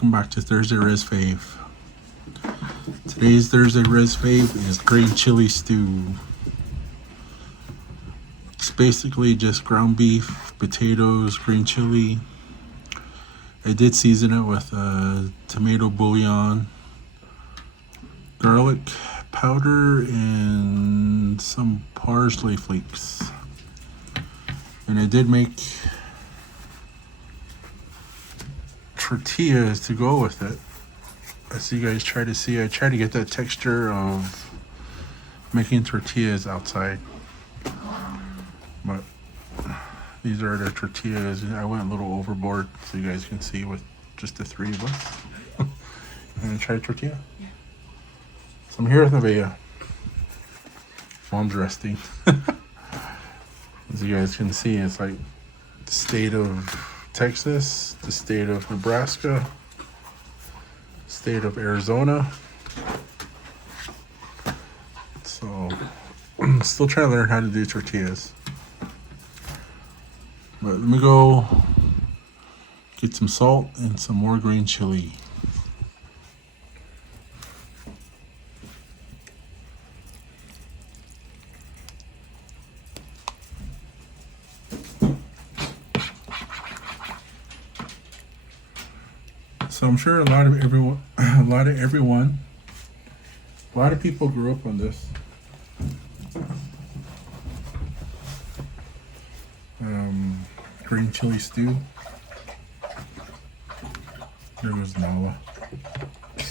welcome back to Thursday Rez-Fav. Today's Thursday Rez-Fav is green chili stew. It's basically just ground beef, potatoes, green chili. I did season it with tomato bouillon, garlic powder, and some parsley flakes. And I did make tortillas to go with it. As you guys try to see, I try to get that texture of making tortillas outside. But these are the tortillas. I went a little overboard so you guys can see with just the three of us. You gonna try a tortilla? Yeah. So I'm here with Nevaeh. Mom's resting. As you guys can see, it's like the state of Texas, the state of Nebraska, state of Arizona. So I'm still trying to learn how to do tortillas. But let me go get some salt and some more green chili. So I'm sure a lot of people grew up on this. Green chili stew. There was Nala. Did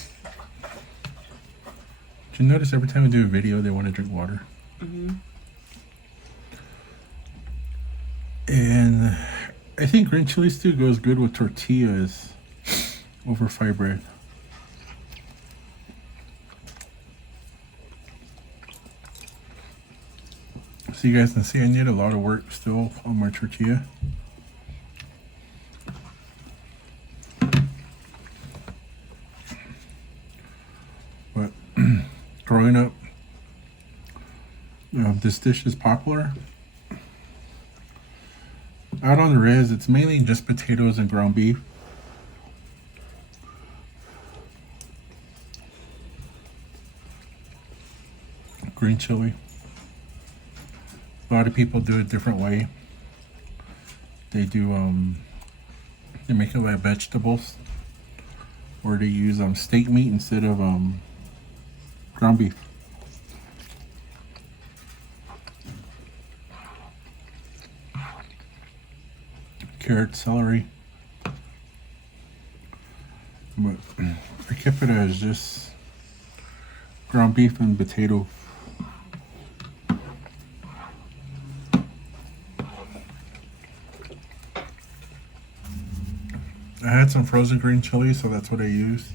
you notice every time I do a video, they want to drink water? Mm-hmm. And I think green chili stew goes good with tortillas over fried bread. So you guys can see I need a lot of work still on my tortilla. But growing up, this dish is popular. Out on the Rez, it's mainly just potatoes and ground beef. Green chili. A lot of people do it a different way. They do they make it like vegetables, or they use steak meat instead of ground beef. Carrot, celery. But I kept it as just ground beef and potato. I had some frozen green chili, so that's what I used.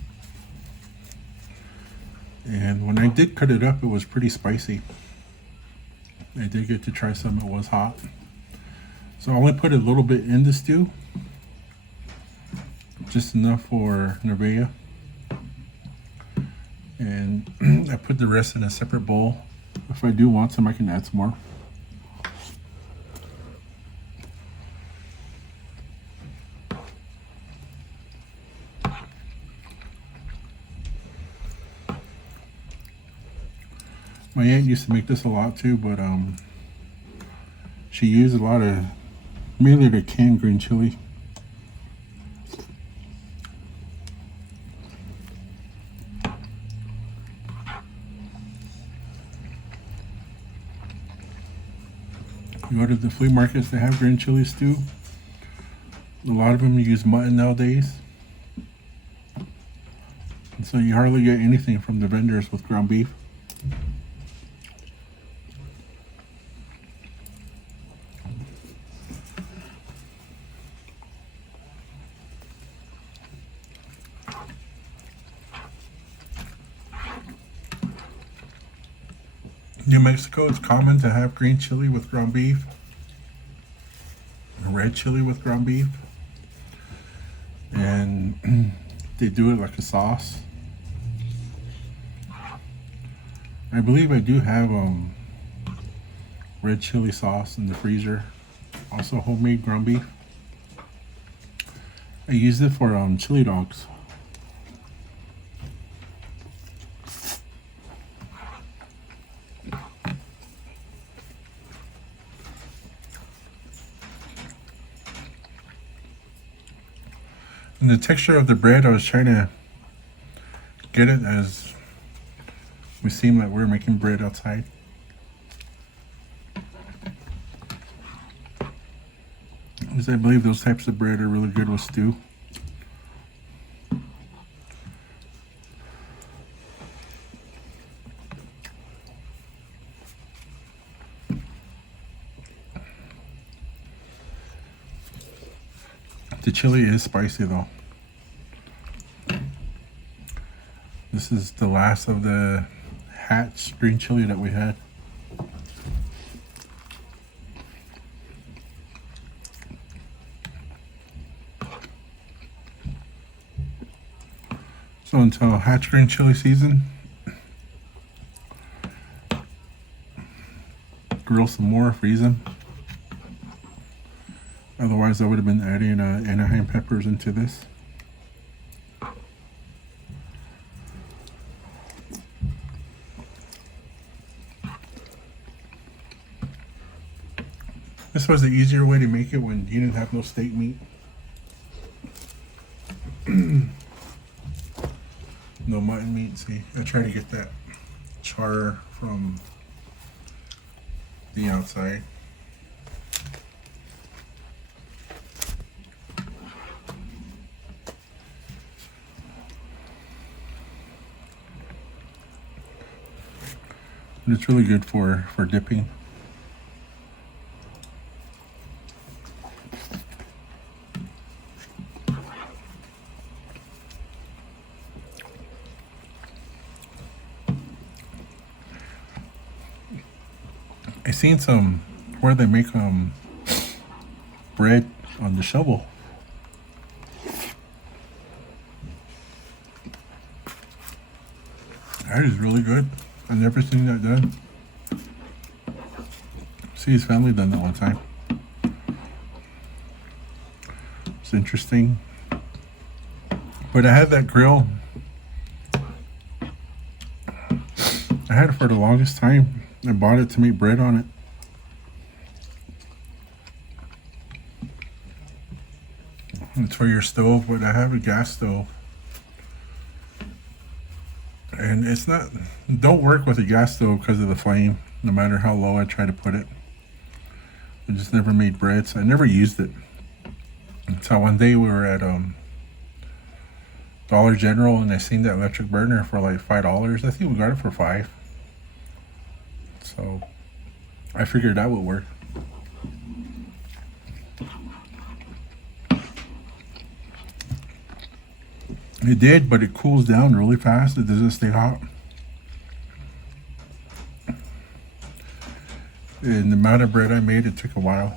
And when I did cut it up, it was pretty spicy. I did get to try some, it was hot. So I only put a little bit in the stew. Just enough for Nevaeh. And I put the rest in a separate bowl. If I do want some, I can add some more. My aunt used to make this a lot too, but she used a lot of, mainly the canned green chili. You go to the flea markets, they have green chili stew. A lot of them use mutton nowadays. And so you hardly get anything from the vendors with ground beef. New Mexico, it's common to have green chili with ground beef, red chili with ground beef, and they do it like a sauce. I believe I do have red chili sauce in the freezer, also homemade ground beef. I use it for chili dogs. And the texture of the bread, I was trying to get it as we seem like we're making bread outside. Because I believe those types of bread are really good with stew. The chili is spicy though. This is the last of the Hatch green chili that we had. So until Hatch green chili season, grill some more, freeze them. Otherwise, I would have been adding Anaheim peppers into this. This was the easier way to make it when you didn't have no steak meat. No mutton meat. See, I try to get that char from the outside. And it's really good for dipping. I seen some where they make bread on the shovel. That is really good. I've never seen that done. See his family done that one time. It's interesting. But I had that grill. I had it for the longest time. I bought it to make bread on it. It's for your stove, but I have a gas stove. And it's not, don't work with a gas stove because of the flame, no matter how low I try to put it. I just never made bread, so I never used it. So one day we were at Dollar General and I seen that electric burner for like $5. I think we got it for $5. So I figured that would work. It did, but it cools down really fast. It doesn't stay hot. And the amount of bread I made, it took a while.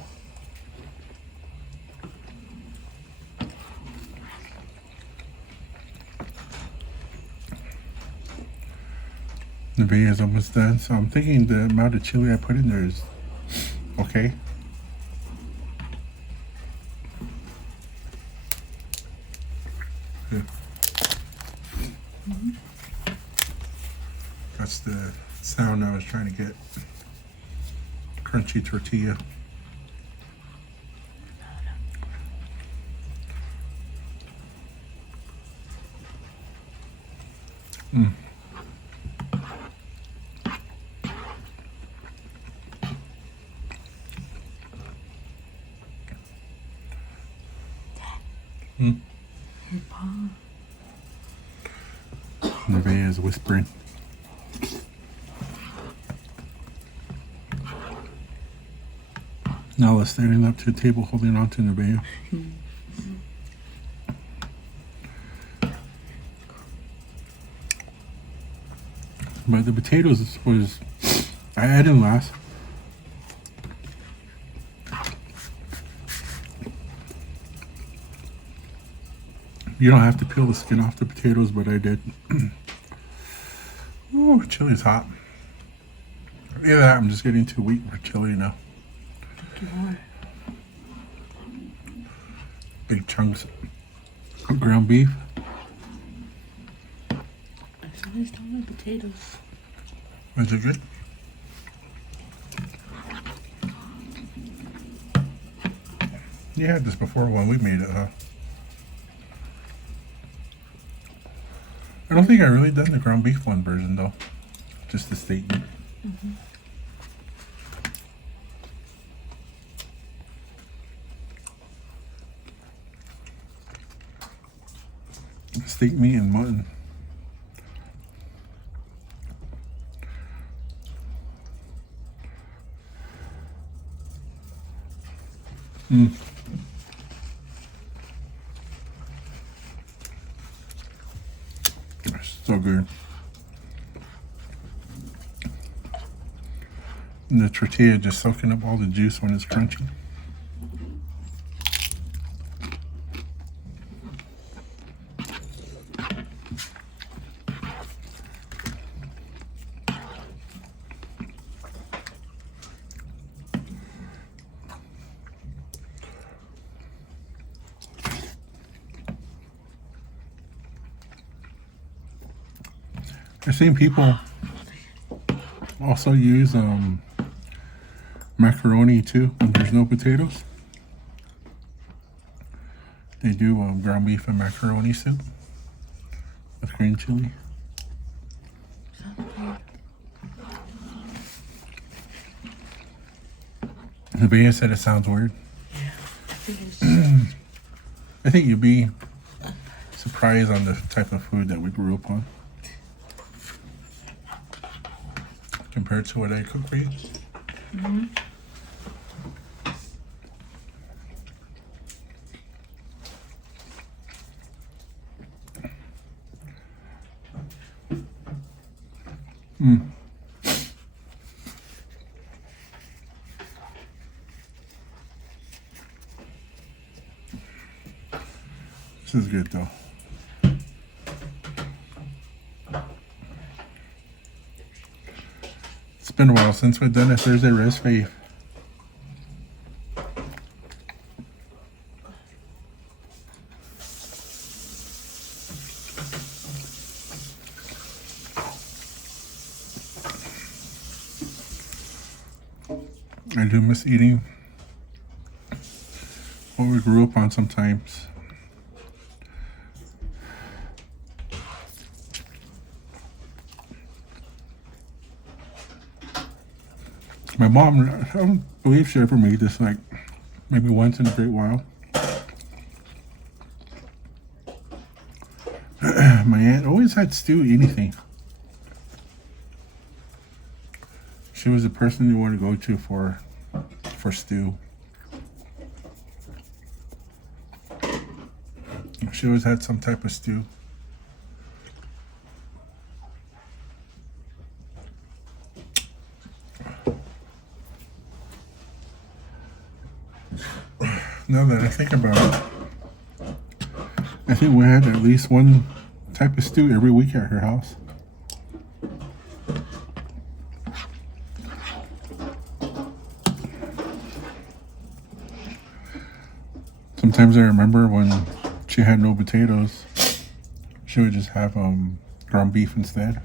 The video is almost done, so I'm thinking the amount of chili I put in there is okay. Yeah. That's the sound I was trying to get. Crunchy tortilla. Mm. Mm. Nevaeh is whispering. Nala standing up to the table holding on to Nevaeh. But the potatoes was, I added last. You don't have to peel the skin off the potatoes, but I did. Ooh, chili's hot. Either that, I'm just getting too weak for chili now. Big chunks of ground beef. I always don't like potatoes. Is it good? You had this before when we made it, huh? I don't think I really done the ground beef one version though. Just the steak meat. Steak meat and mutton. So good. And the tortilla just soaking up all the juice when it's crunchy. I've seen people also use macaroni too when there's no potatoes. They do ground beef and macaroni soup with green chili. The Bea said it sounds weird. I think you'd be surprised on the type of food that we grew up on compared to what I cook for you. This is good though. It's been a while since we've done a Thursday Rez-Fav. I do miss eating what we grew up on sometimes. My mom, I don't believe she ever made this, like maybe once in a great while. My aunt always had stew, anything. She was the person you want to go to for stew. She always had some type of stew. Now that I think about it, I think we had at least one type of stew every week at her house. Sometimes I remember when she had no potatoes, she would just have ground beef instead.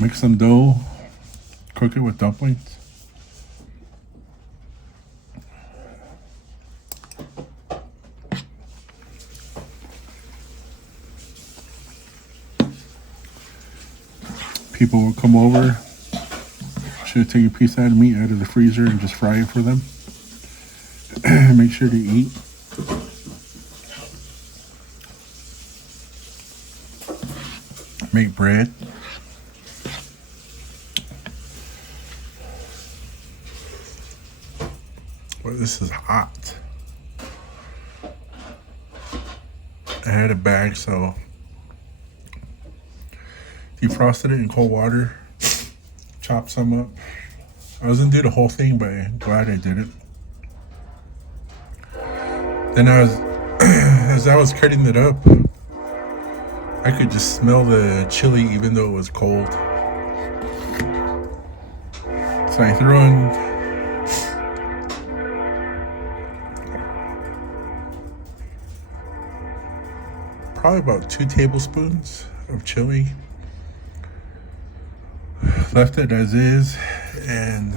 Make some dough, cook it with dumplings. People would come over, she would take a piece of meat out of the freezer and just fry it for them. Make sure to eat. Make bread. Well, this is hot. I had a bag, so defrosted it in cold water, chopped some up. I wasn't do the whole thing, but I'm glad I did it. Then as I was cutting it up, I could just smell the chili even though it was cold. So I threw in probably about 2 tablespoons of chili. Left it as is, and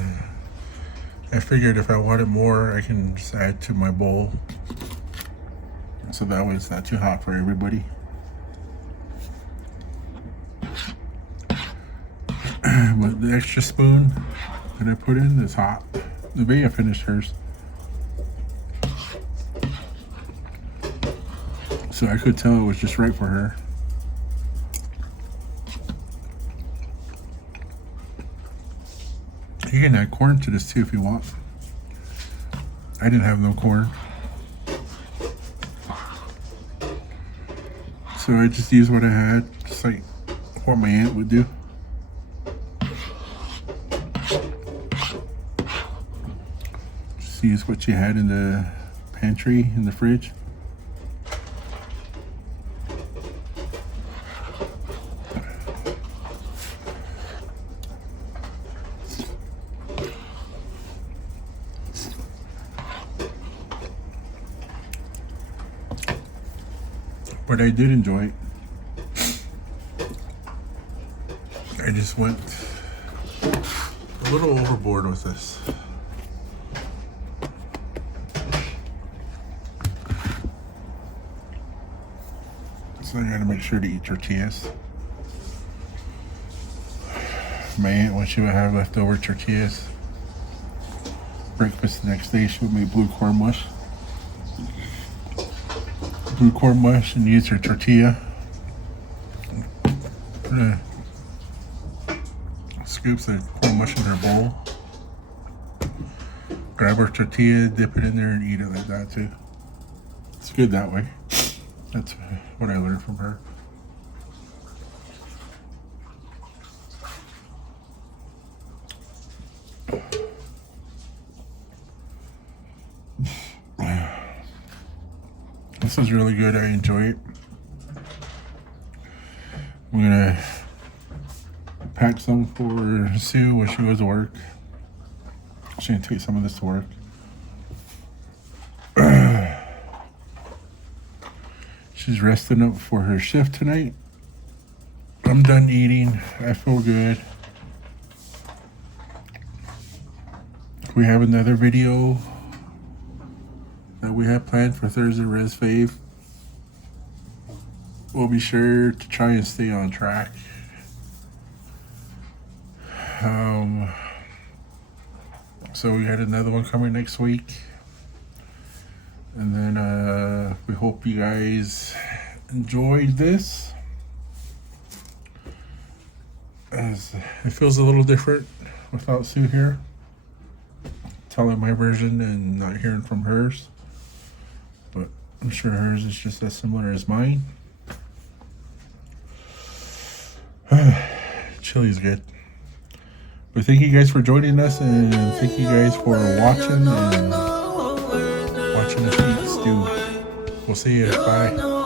I figured if I wanted more, I can just add to my bowl. So that way it's not too hot for everybody. But the extra spoon that I put in is hot. The Bea finished hers. So I could tell it was just right for her. You can add corn to this too if you want. I didn't have no corn. So I just used what I had, just like what my aunt would do. Just use what she had in the pantry, in the fridge. But I did enjoy it. I just went a little overboard with this. So I gotta make sure to eat tortillas. My aunt, when she would have leftover tortillas, breakfast the next day, she would make blue corn mush. Blue corn mush and use her tortilla. Put scoops of corn mush in her bowl. Grab her tortilla, dip it in there, and eat it like that too. It's good that way. That's what I learned from her. This is really good. I enjoy it. I'm gonna pack some for Sue when she goes to work. She's gonna take some of this to work. She's resting up for her shift tonight. I'm done eating. I feel good. We have another video that we have planned for Thursday Rez-Fav. We'll be sure to try and stay on track. So we had another one coming next week. And then we hope you guys enjoyed this. As it feels a little different without Sue here. Telling my version and not hearing from hers. But I'm sure hers is just as similar as mine. Chili's good. But thank you guys for joining us, and thank you guys for watching and watching us eat stew. We'll see you. Bye.